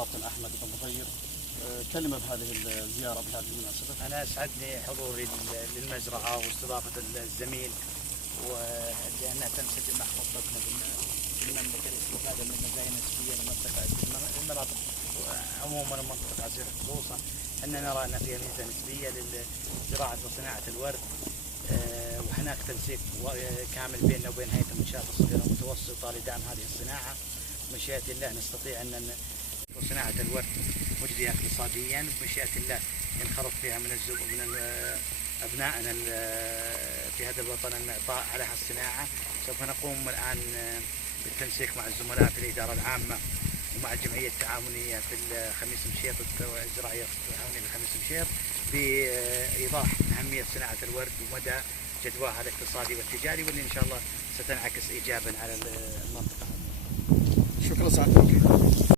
المواطن أحمد بن ظهير كلمة بهذه الزيارة بهذه المناسبة. أنا أسعدني حضوري للمزرعة واستضافة الزميل، ولأنها تنسجم مع خطتنا بالمملكة الاستفادة من مزايا نسبية للمناطق عموما ومنطقة عسير خصوصا، أننا نرى أن فيها ميزة نسبية لزراعة وصناعة الورد، وهناك تنسيق كامل بيننا وبين هيئة المنشآت الصغيرة والمتوسطة لدعم هذه الصناعة. مشيئة الله نستطيع أن صناعة الورد مجدية اقتصاديا، بمشيئة الله ينخرط فيها من أبنائنا في هذا الوطن الإعطاء على الصناعة. سوف نقوم الآن بالتنسيق مع الزملاء في الإدارة العامة ومع الجمعية التعاونية في الخميس مشيط الزراعية التعاونية في خميس مشيط بإيضاح أهمية صناعة الورد ومدى جدواها الاقتصادي والتجاري، واللي إن شاء الله ستنعكس إيجابا على المنطقة. شكرا سعادتك.